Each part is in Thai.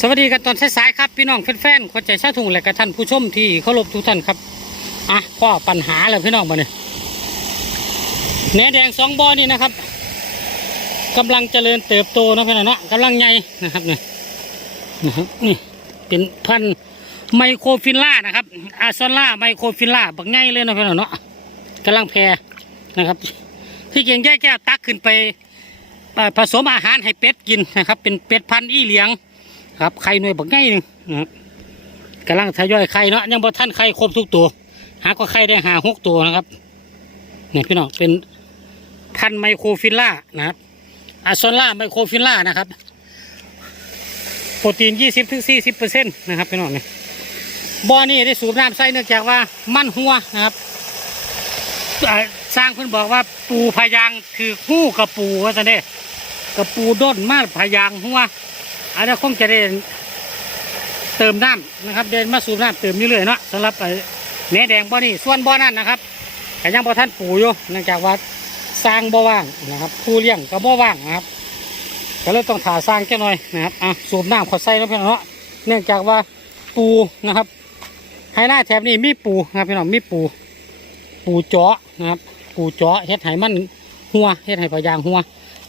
สวัสดีกันตอนสายๆครับพี่น้องแฟนๆคนใจชาถุงและกระท่านผู้ชมที่เคารพทุกท่านครับอะพ่อปัญหาแล้วพี่น้องมาเนี่ยแหนแดงสองบอนี่นะครับกำลังเจริญเติบโตนะพี่น้องนะกำลังใหญ่นะครับเนี่ยนะครับนี่เป็นพันธุ์ไมโครฟิลล่านะครับอาซอนล่าไมโครฟิลล่าบักใหญ่เลยนะพี่น้องเนาะกำลังแพรนะครับ ที่เก่งแย่แก้วตักขึ้นไปผสมอาหารให้เป็ดกินนะครับ เป็นเป็ดพันธุ์อี้เหลียง ครับไข่หน่วยบักง่ายหนึ่งนะครับกำลังทยอยไข่เนาะยังบ่ท่านไข่ครบทุกตัว หากว่าไข่ได้หาหกตัวนะครับเนี่ยพี่น้องเป็นพันไมโครฟิลล่านะครับอะซอนล่าไมโครฟิลล่านะครับ โปรตีนยี่สิบถึงสี่สิบเปอร์เซ็นต์นะครับพี่น้องเนี่ยบ่อนี่ได้สูบน้ำใส่เนื่องจากว่ามันหัวนะครับสร้างเพิ่อนบอกว่าปูพยางคือหู้กับปูว่าซะเด้กับปูด้นมาพยางหัว อันนี้คงจะได้เติมน้ำนะครับ เดินมาสูบน้ำเติมอยู่เรื่อยเนาะสำหรับไอ้แหนแดงบ่อนี่ส่วนบ่อนั่นนะครับแต่ยังบ่ท่านปูอยู่เนื่องจากว่าสร้างบ่ว่างนะครับผู้เลี้ยงก็บ่ว่างนะครับก็เลยต้องถ่าสร้างแค่หน่อยนะครับอะสูบน้ำขอใส่แล้วพี่น้องเนาะเนื่องจากว่าปูนะครับให้หน้าแถบนี้มีปูครับพี่น้องมีปู ปูเจาะนะครับ ปูเจาะเฮ็ดให้มันหัวเฮ็ดให้ปลายางหัว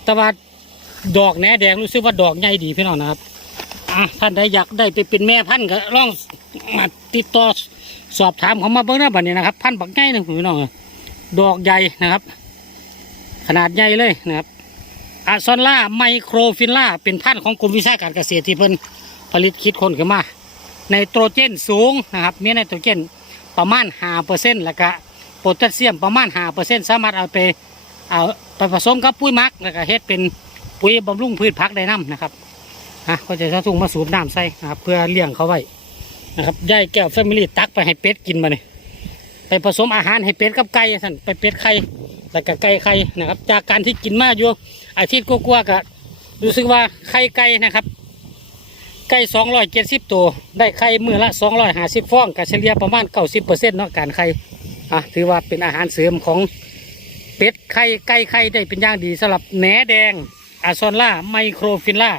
แต่ว่า ดอกแหนแดงรู้สึกว่าดอกใหญ่ดีพี่น้องนะครับอะท่านใดอยากได้ไปเป็นแม่พันธุ์ก็ลองมาติดต่อสอบถามเขามาเบิ้งหน้าบัดนี้นะครับ พันธุ์บักใหญ่หนึ่งพี่น้องดอกใหญ่นะครับ ขนาดใหญ่เลยนะครับอะซอนล่าไมโครฟิลล่าเป็นพันธุ์ของกรมวิชาการเกษตรที่เพิ่นผลิตคิดคนขึ้นมาในโตรเจนสูงนะครับมีไนโตรเจนประมาณห้าเปอร์เซ็นต์แล้วก็โพแทสเซียมประมาณห้าเปอร์เซ็นต์สามารถเอาไปเอาไปผสมกับปุ๋ยมักแล้วก็เฮ็ดเป็น ปุ๋ยบำรุงพืชผักได้น้ำนะครับฮะก็จะเอาถุงมาสูบน้ำใส่นะครับ เพื่อเลี้ยงเขาไว้นะครับย่ายแก้วแฟมิลี่ตักไปให้เป็ดกินมาเนี่ยไปผสมอาหารให้เป็ดกับไก่ท่นไปเป็ดไข่แล้วก็ไก่ไข่นะครับ จากการที่กินมาอยู่อาทิตย์กว่าๆก็รู้สึกว่าไข่ไก่นะครับไก่สองร้อยเจ็ดสิบตัวได้ไข่มือละสองร้อยห้าสิบฟองก็เฉลี่ยประมาณเก้าสิบเปอร์เซ็นต์เนาะการไข่อะถือว่าเป็นอาหารเสริมของเป็ดไข่ไก่ไข่ได้เป็นอย่างดีสำหรับแหนแดง อาซอนล่าไมโครฟิลล่า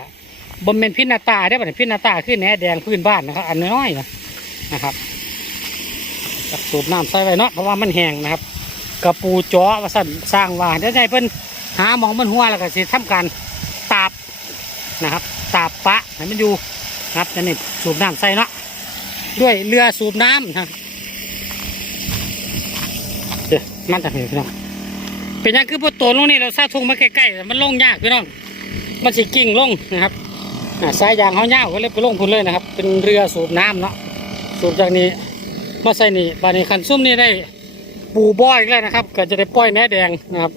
บนเป็นพินาตาได้ป่ะพินาตาคือแหนแดงพื้นบ้านนะครับ อันน้อยๆนะนะครับสูบน้ำใส่ไว้เนาะเพราะว่ามันแห้งนะครับ กระปูจ้อว่าสั่นสร้างว่าเดี๋ยวใจเพิ่นหาหมองมันหัวแล้วก็สิทำการตาบนะครับ ตาบปะให้มันอยู่นะครับจะนี่สูบน้ำใส่เนาะด้วยเรือสูบน้ำนะเดี๋ยวมันจะเห็นพี่น้อง เป็นยังคือพอโตลงนี่เราซาทุ่งมาใกล้ๆมันลงยากพี่น้อง มันสิกิ่งลงนะครับสายยางเขาเน่าก็เลยไปลงพุ่นเลยนะครับ เป็นเรือสูบน้ำเนาะสูบจากนี้มาใส่นี่บานนี้คันซุ่มนี่ได้ปูบอยแล้วนะครับ ก็จะได้ปล่อยแหนแดงนะครับ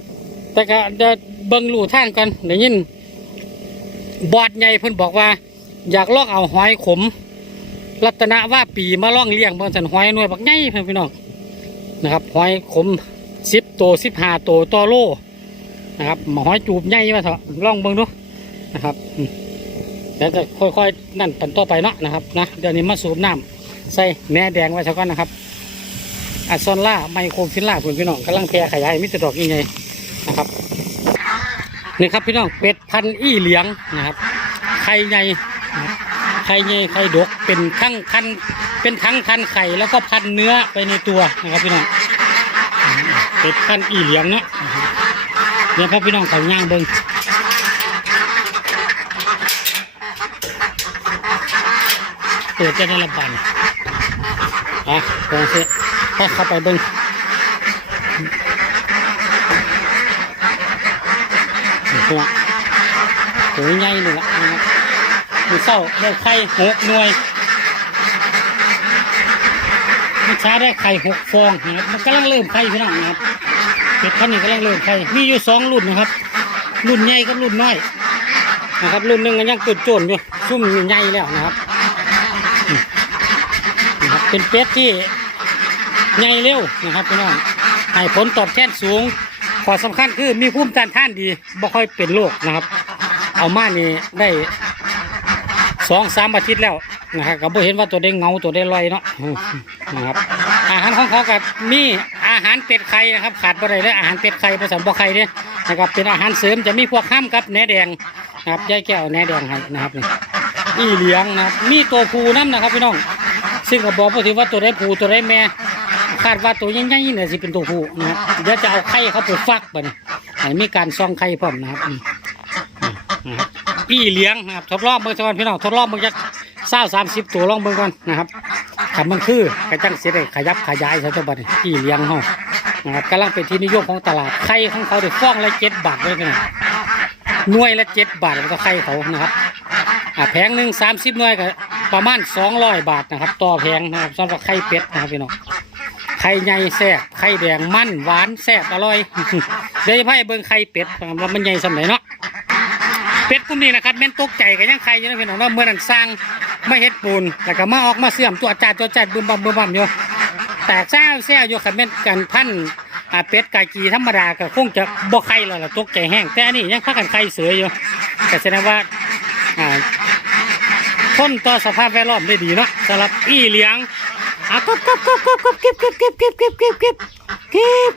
แต่ก็เดี๋ยวเบิ่งลู่ท่างกันเดี๋ยวยินบอดใหญ่เพิ่นบอกว่า อยากลองเอาหอยขม รัตนว่าปีมาล่องเลี้ยงบางสันหอยหน่วยบักใหญ่เพิ่นพี่น้องนะครับหอยขม สิบตัวสิบห้าตัวต่อโลนะครับหมอหอยจูบใหญ่มาเถอะลองเบิ่งดูนะครับแล้วจะค่อยๆนั่นกันต่อไปเนาะนะครับนะเดี๋ยวนี้มาสูบน้ำใส่แหน่แดงไว้ซะก่อนนะครับอะซอนล่าไมโครฟิลล่าเพื่อนพี่น้องกำลังแพร่ขยายมิตรดอกยังไงนะครับนี่ครับพี่น้องเป็ดพันอี้เหลียงนะครับไข่ใหญ่ไข่ใหญ่ไข่ดกเป็นทั้งพันเป็นทั้งพันไข่แล้วก็พันเนื้อไปในตัวนะครับพี่น้อง เป็ดพันอีเหลียงเนาะเดี๋ยวพ่อพี่น้องเขาย่างเบิ้งเปิดจะได้ระบายอะลองเสิให้เข้าไปเบิ้งนี่ตัวตัวใหญ่นี่แหละนะครับมีเศร้าได้ไข่หกหน่วย มันช้าได้ไข่หกฟองนะครับมันกำลังเริ่มไข่พี่น้องนะครับเป็ดพันธุ์นี้กำลังเริ่มไข่มีอยู่สองรุ่นนะครับ รุ่นใหญ่กับรุ่นน้อยนะครับ รุ่นหนึ่งก็ยังตุดโจนอยู่ซุ่มใหญ่แล้วนะครับนะครับ เป็นเป็ดที่ใหญ่เร็วนะครับพี่น้องให้ผลตอบแทนสูงขอสำคัญคือมีภูมิต้านทานดีบ่ค่อยเป็นโรคนะครับ เอามานี่ได้สองสามอาทิตย์แล้ว นะครับก็บ่เห็นว่าตัวได้เงาตัวได้ลอยเนาะนะครับ อาหารของเขากับมีอาหารเป็ดไข่นะครับ ขาดบ่ได้เลยอาหารเป็ดไข่ผสมบ่ไข่เนี่ยนะครับเป็นอาหารเสริมจะมีพวกห้ามกับแหนแดงนะครับยายแก้วแหนแดงให้นะครับนี่อีเหลียงนะครับมีตัวผู้น้ำนะครับพี่น้อง ซึ่งก็บอกไปถึงว่าตัวได้ผู้ตัวได้แม่คาดว่าตัวใหญ่ๆเนี่ยสิเป็นตัวผู้นะครับเดี๋ยวจะเอาไข่เขาไปฟักไปนี่ให้มีการซองไข่พร้อมนะครับอีเหลียงนะครับทดลองเบิ่งสักวันพี่น้องทดลองเบิ่งจัก เศร้าสามสิบตัวลองเบิ่งก่อนนะครับถ้ามันคือกระจังเสียได้ขยับขยายซะตัวบัดนี้อีเลี้ยงเฮานะครับกำลังเป็นที่นิยมของตลาดไข่ของเขาได้ฟ้องละเจ็ดบาทเลยน้องหน่วยละเจ็ดบาทแล้วก็ไข่เขานะครับแผงหนึ่งสามสิบหน่วยก็ประมาณสองร้อยบาทนะครับต่อแผงนะครับสำหรับไข่เป็ดนะครับพี่น้องไข่ใหญ่แซ่บไข่แดงมันหวานแซ่บอร่อยเดี๋ยวจะให้เบิ่งไข่เป็ดว่ามันใหญ่สำไหนเนาะเป็ดกลุ่มนี้นะครับแม่นตกใจกันยังไข่ยู่นะพี่น้องเนาะเมื่อนั้นสร้าง ไม่เฮ็ดปูนแล้วก็มาออกมาเสื่อมตัวจัดตัวจัดบึมบัมบึมบัมอยู่แตกแซ่แซ่อยู่ขันแม่นกันพันอ่าเป็ดกากีธรรมดาก็คงจะบ่ไข่แล้วล่ะตกใจแห้งแต่อันนี้ยังพักกันไข่เสืออยู่แต่แสดงว่าอ่าทนต่อสภาพแวดล้อมได้ดีเนาะสำหรับอีเลียงอะกบกบกบกบกบเก็บเก็บเก็บเก็บเก็บเก็บเก็บ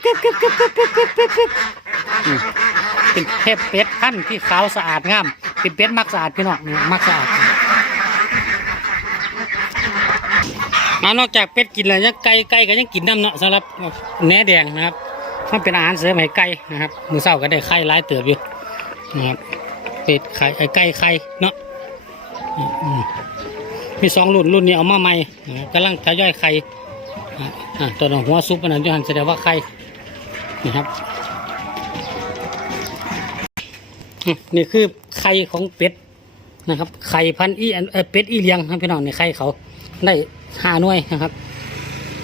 เก็บเก็บเก็บเก็บเก็บเก็บเก็บเก็บเก็บอืมเป็นเพชรเป็ดพันธุ์ที่ขาวสะอาดงามเป็นเป็ดมักสะอาดพี่น้องนี่มักสะอาดอะ นอกจากเป็ดกินแล้วยังไก่ไก่ก็ยังกินน้ำเนาะสำหรับแหนแดงนะครับมันเป็นอาหารเสริมให้ไก่นะครับมือเศร้าก็ได้ไข่หลายเติบอยู่นะครับเป็ดไข่ไอ้ไก่ไข่เนาะมีสองรุ่นรุ่นนี้เอามาใหม่นะครับกำลังทยอยไข่ตัวหัวซุปนั้นอยูหันแสดงว่าไข่นี่ครับนี่คือไข่ของเป็ดนะครับไข่พันอีเอเป็ดอีเลียงครับพี่น้องในไข่เขาได้ ห้าหน่วยนะครับ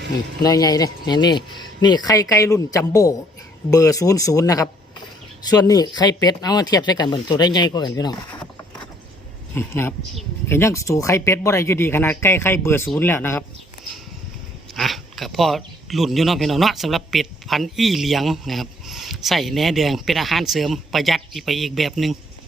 อืมหน่วยใหญ่เลยนี่นี่นี่ไข่ไก่รุ่นจัมโบ้เบอร์ศูนย์ศูนย์นะครับ ส่วนนี้ไข่เป็ดเอามาเทียบใช้กันเหมือนตัวได้ใหญ่กว่ากันพี่น้องนะครับเห็นยังสู่ไข่เป็ดบ่ได้อยู่ดีขนาดใกล้ไข่เบื่อศูนย์แล้วนะครับอะกับพ่อรุ่นอยู่เนาะพี่น้องเนาะสำหรับเป็ดพันอี้เหลียงนะครับใส่แหนแดงเป็นอาหารเสริมประหยัดอีกไปอีกแบบหนึ่ง